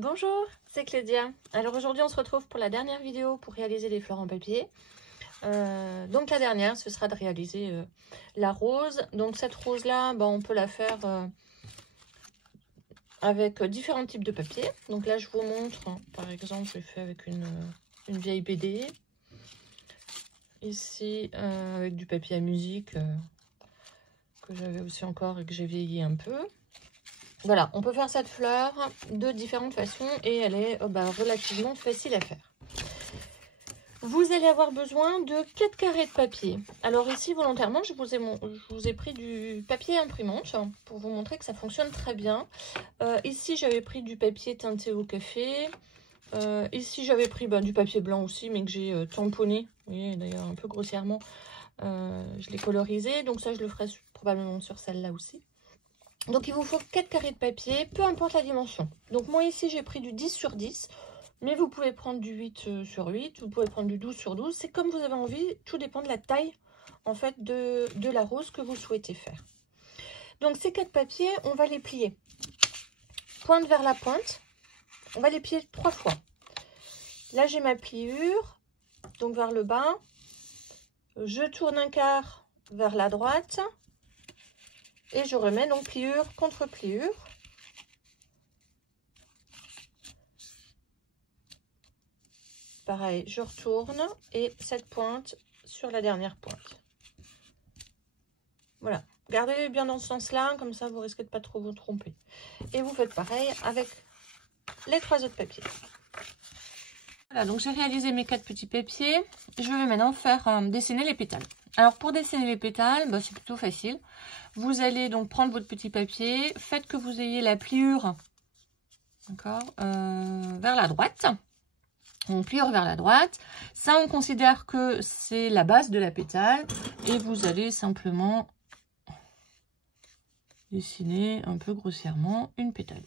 Bonjour, c'est Clédia. Alors aujourd'hui on se retrouve pour la dernière vidéo pour réaliser les fleurs en papier. Donc la dernière ce sera de réaliser la rose. Donc cette rose là on peut la faire avec différents types de papier. Donc là je vous montre, par exemple j'ai fait avec une vieille BD. Ici avec du papier à musique que j'avais aussi encore et que j'ai vieilli un peu. Voilà, on peut faire cette fleur de différentes façons et elle est relativement facile à faire. Vous allez avoir besoin de 4 carrés de papier. Alors ici, volontairement, je vous ai pris du papier imprimante pour vous montrer que ça fonctionne très bien. Ici, j'avais pris du papier teinté au café. Ici, j'avais pris du papier blanc aussi, mais que j'ai tamponné. Vous voyez, d'ailleurs, un peu grossièrement, je l'ai colorisé. Donc ça, je le ferai probablement sur celle-là aussi. Donc il vous faut 4 carrés de papier, peu importe la dimension. Donc moi ici j'ai pris du 10 sur 10, mais vous pouvez prendre du 8 sur 8, vous pouvez prendre du 12 sur 12, c'est comme vous avez envie, tout dépend de la taille en fait de la rose que vous souhaitez faire. Donc ces 4 papiers, on va les plier pointe vers la pointe, on va les plier 3 fois. Là j'ai ma pliure, donc vers le bas, je tourne un quart vers la droite, et je remets donc pliure contre pliure. Pareil, je retourne et cette pointe sur la dernière pointe. Voilà, gardez bien dans ce sens-là, comme ça vous risquez de pas trop vous tromper. Et vous faites pareil avec les 3 autres papiers. Voilà, donc j'ai réalisé mes 4 petits papiers. Je vais maintenant faire dessiner les pétales. Alors pour dessiner les pétales, c'est plutôt facile. Vous allez donc prendre votre petit papier, faites que vous ayez la pliure, d'accord, vers la droite. On pliure vers la droite. Ça, on considère que c'est la base de la pétale. Et vous allez simplement dessiner un peu grossièrement une pétale.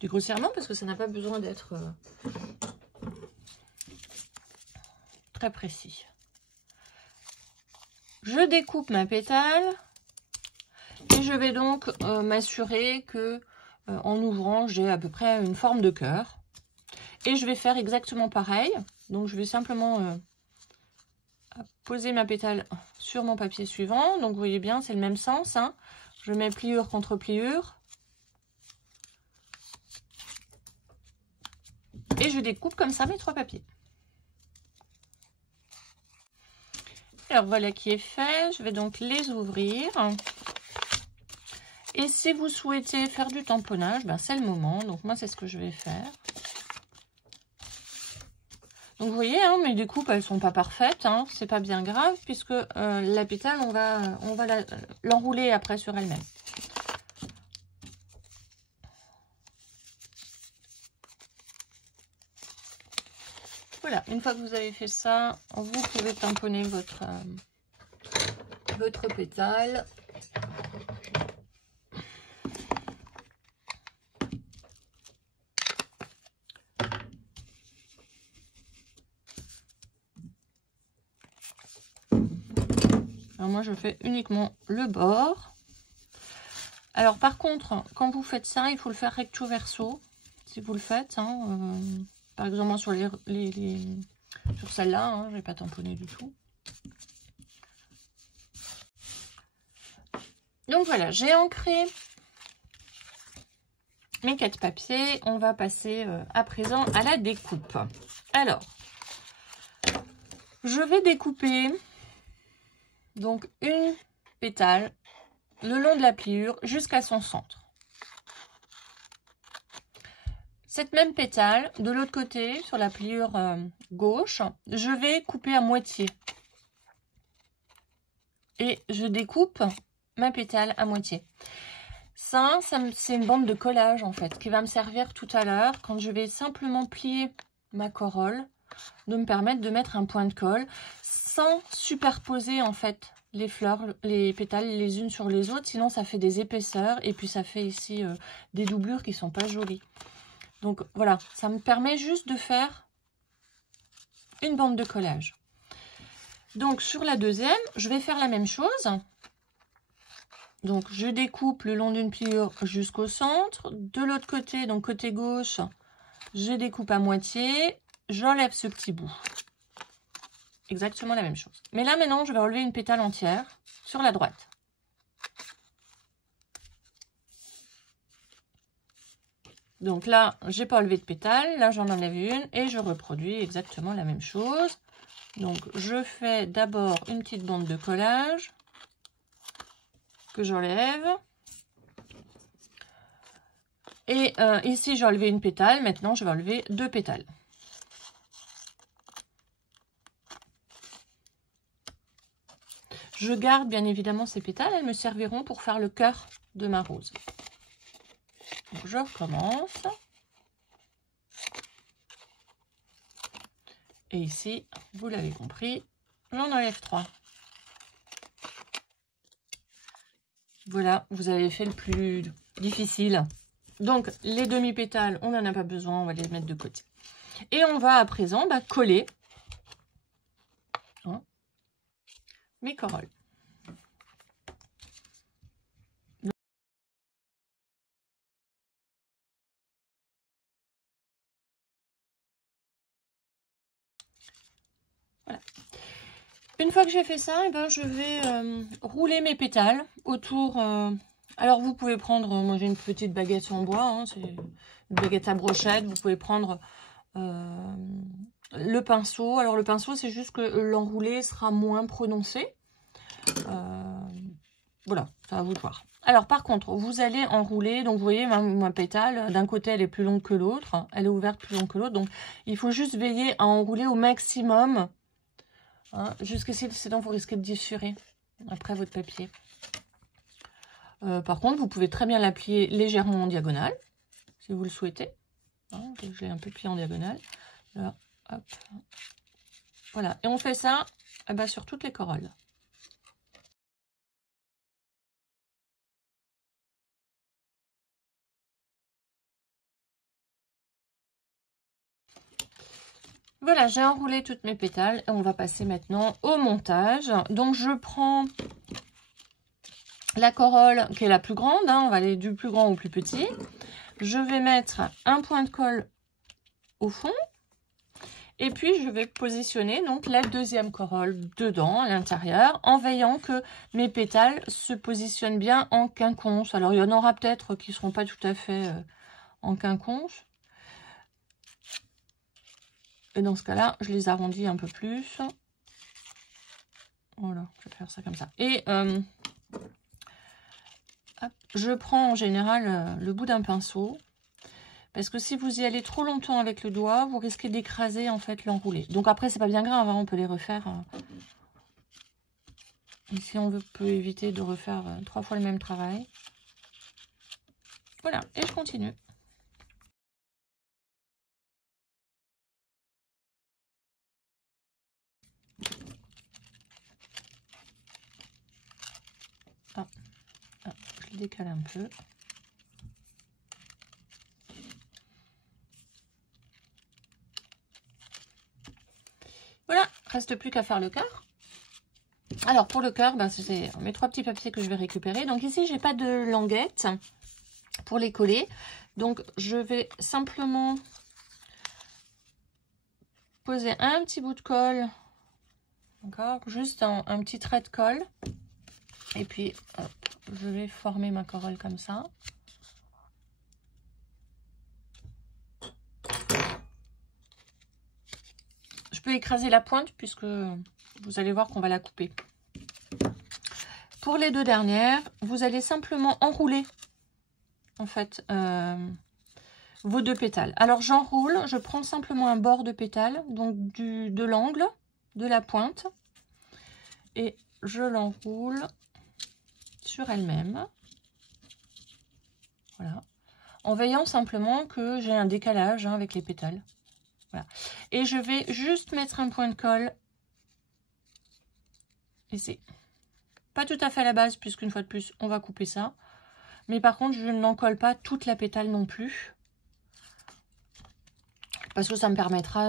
Du grossièrement parce que ça n'a pas besoin d'être très précis. Je découpe ma pétale et je vais donc m'assurer que en ouvrant, j'ai à peu près une forme de cœur. Et je vais faire exactement pareil. Donc je vais simplement poser ma pétale sur mon papier suivant. Donc vous voyez bien, c'est le même sens. Je mets pliure contre pliure. Et je découpe comme ça mes 3 papiers. Alors voilà qui est fait. Je vais donc les ouvrir. Et si vous souhaitez faire du tamponnage, c'est le moment. Donc moi, c'est ce que je vais faire. Donc vous voyez, mes découpes, elles sont pas parfaites. C'est pas bien grave puisque la pétale, on va l'enrouler après sur elle-même. Voilà, une fois que vous avez fait ça, vous pouvez tamponner votre pétale. Alors moi, je fais uniquement le bord. Alors par contre, quand vous faites ça, il faut le faire recto verso. Si vous le faites, par exemple sur sur celle-là, je vais pas tamponner du tout. Donc voilà, j'ai ancré mes 4 papiers. On va passer à présent à la découpe. Alors, je vais découper donc une pétale le long de la pliure jusqu'à son centre. Cette même pétale, de l'autre côté, sur la pliure gauche, je vais couper à moitié. Et je découpe ma pétale à moitié. Ça c'est une bande de collage en fait, qui va me servir tout à l'heure quand je vais simplement plier ma corolle, de me permettre de mettre un point de colle sans superposer en fait les fleurs, les pétales les unes sur les autres, sinon ça fait des épaisseurs et puis ça fait ici des doublures qui sont pas jolies. Donc voilà, ça me permet juste de faire une bande de collage. Donc sur la deuxième, je vais faire la même chose. Donc, je découpe le long d'une pliure jusqu'au centre. De l'autre côté, donc côté gauche, je découpe à moitié. J'enlève ce petit bout. Exactement la même chose. Mais là, maintenant, je vais relever une pétale entière sur la droite. Donc là, j'ai pas enlevé de pétale. Là, j'en enlève une et je reproduis exactement la même chose. Donc, je fais d'abord une petite bande de collage que j'enlève. Et ici, j'ai enlevé une pétale. Maintenant, je vais enlever 2 pétales. Je garde bien évidemment ces pétales. Elles me serviront pour faire le cœur de ma rose. Donc, je recommence. Et ici, vous l'avez compris, j'en enlève 3. Voilà, vous avez fait le plus difficile. Donc, les demi-pétales, on n'en a pas besoin, on va les mettre de côté. Et on va à présent coller mes corolles. Voilà. Une fois que j'ai fait ça, je vais rouler mes pétales autour. Alors, vous pouvez prendre, moi j'ai une petite baguette en bois, hein, c'est une baguette à brochette. Vous pouvez prendre le pinceau. Alors, le pinceau, c'est juste que l'enroulé sera moins prononcé. Voilà, ça va vous de voir. Alors, par contre, vous allez enrouler. Donc, vous voyez, ma pétale, d'un côté, elle est plus longue que l'autre. Elle est ouverte plus longue que l'autre. Donc, il faut juste veiller à enrouler au maximum. Hein, jusqu'ici, sinon vous risquez de dissurer après votre papier. Par contre, vous pouvez très bien la plier légèrement en diagonale, si vous le souhaitez. Hein, je l'ai un peu plié en diagonale. Là, hop. Voilà, et on fait ça sur toutes les corolles. Voilà, j'ai enroulé toutes mes pétales et on va passer maintenant au montage. Donc, je prends la corolle qui est la plus grande, hein, on va aller du plus grand au plus petit. Je vais mettre un point de colle au fond et puis je vais positionner donc la deuxième corolle dedans, à l'intérieur, en veillant que mes pétales se positionnent bien en quinconce. Alors, il y en aura peut-être qui ne seront pas tout à fait en quinconce. Et dans ce cas-là, je les arrondis un peu plus. Voilà, je vais faire ça comme ça. Et hop, je prends en général le bout d'un pinceau. Parce que si vous y allez trop longtemps avec le doigt, vous risquez d'écraser en fait l'enroulé. Donc après, c'est pas bien grave, hein, on peut les refaire. Et si on peut éviter de refaire 3 fois le même travail. Voilà, et je continue. Je le décale un peu. Voilà, reste plus qu'à faire le cœur. Alors pour le cœur, c'est mes 3 petits papiers que je vais récupérer. Donc ici, j'ai pas de languette pour les coller. Donc je vais simplement poser un petit bout de colle. D'accord, juste un petit trait de colle. Et puis, hop, je vais former ma corolle comme ça. Je peux écraser la pointe puisque vous allez voir qu'on va la couper. Pour les 2 dernières, vous allez simplement enrouler en fait vos 2 pétales. Alors j'enroule, je prends simplement un bord de pétale, donc de l'angle de la pointe, et je l'enroule sur elle-même. Voilà. En veillant simplement que j'ai un décalage avec les pétales. Voilà. Et je vais juste mettre un point de colle ici. Pas tout à fait à la base, puisqu'une fois de plus, on va couper ça. Mais par contre, je n'en colle pas toute la pétale non plus. Parce que ça me permettra,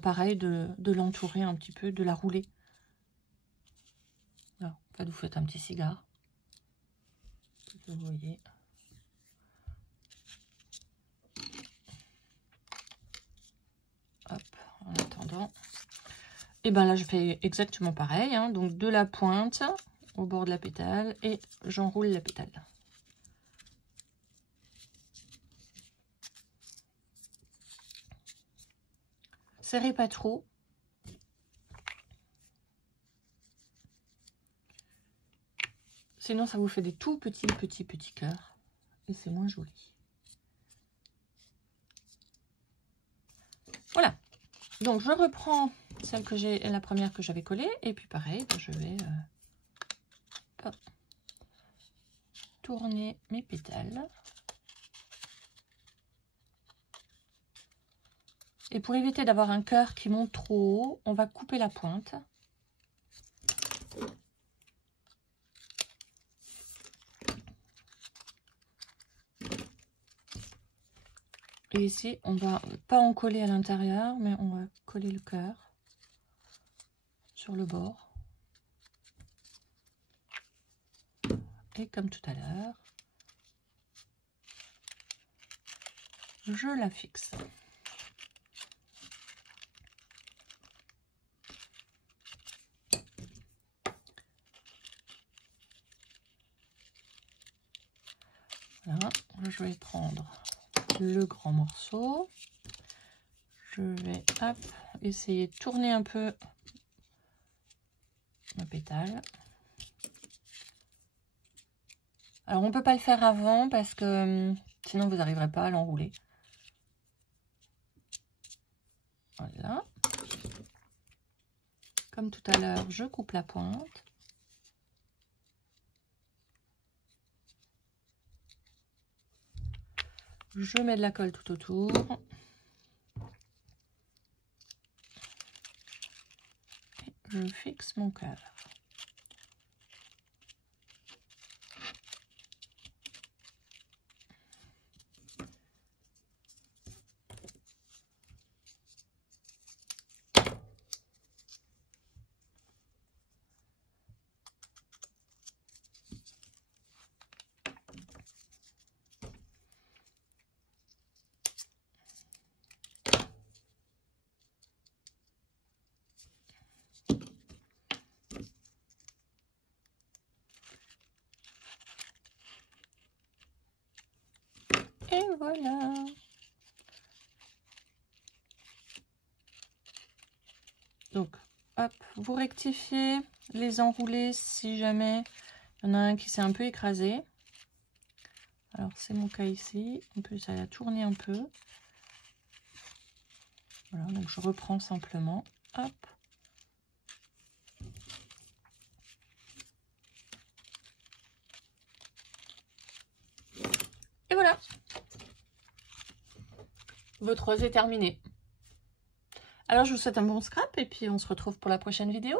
pareil, de l'entourer un petit peu, de la rouler. Voilà. En fait, vous faites un petit cigare. vous voyez. Hop, en attendant. Et ben là, je fais exactement pareil, hein, donc de la pointe au bord de la pétale et j'enroule la pétale. Serrez pas trop. Sinon, ça vous fait des tout petits cœurs. Et c'est moins joli. Voilà. Donc, je reprends celle que j'ai, la première que j'avais collée. Et puis, pareil, je vais tourner mes pétales. Et pour éviter d'avoir un cœur qui monte trop haut, on va couper la pointe. Et ici, on va pas en coller à l'intérieur, mais on va coller le cœur sur le bord. Et comme tout à l'heure, je la fixe. Voilà, je vais prendre le grand morceau. Je vais hop, essayer de tourner un peu ma pétale. Alors on peut pas le faire avant parce que sinon vous n'arriverez pas à l'enrouler. Voilà. Comme tout à l'heure, je coupe la pointe. Je mets de la colle tout autour. Et je fixe mon cœur. Et voilà. Donc, hop, vous rectifiez les enroulés si jamais il y en a un qui s'est un peu écrasé. Alors, c'est mon cas ici. En plus, ça a tourné un peu. Voilà, donc je reprends simplement. Hop. Et voilà. Votre rose est terminée. Alors, je vous souhaite un bon scrap et puis on se retrouve pour la prochaine vidéo.